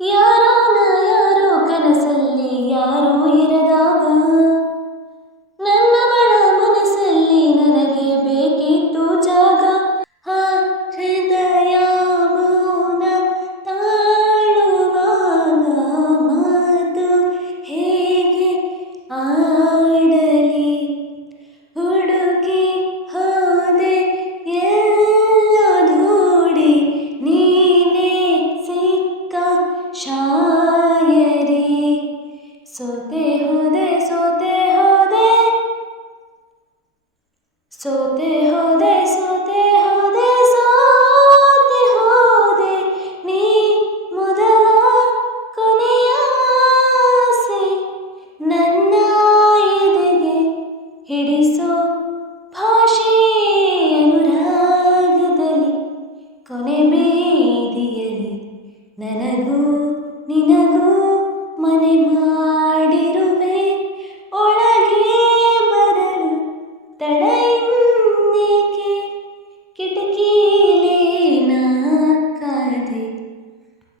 ಯಾರೋ ನಾ ಯಾರೋ ಕನಸಲ್ಲಿ ಯಾರೋ ಇರದಾಗ ನನ್ನವಳ ಮನಸ್ಸಲ್ಲಿ ನನಗೆ ಬೇಕಿತ್ತು ಜಾಗ. ಆ ಹೃದಯ ಮೌನ ತಾಳುವಾಗ ಮಾತು ಹೇಗೆ ಆಡಲಿ. ಹುಡುಕಿ ಹೋದೆ ಎಲ್ಲೋ ದೂಡಿ ನೀನೇ ಸಿಕ್ಕ ಶಾಯರಿ. ಸೋತೆ ಹೋದೆ ಸೋತೆ ಹೋದೆ ಸೋತೆ ಹೋದೆ ಸೋತೆ ಹೋದೆ ಸೋತೆ ಹೋದೆ ನೀ ಮೊದಲ ಕೊನೆಯ ಆಸೆ ನನ್ನ ಎದೆಗೆ ಹಿಡಿಸೋ ಭಾಷೆ ಅನುರಾಗದಲ್ಲಿ ಕೊನೆ ಬೀದಿಯಲ್ಲಿ ನನಗೂ ನಿನಗೂ ಮನೆ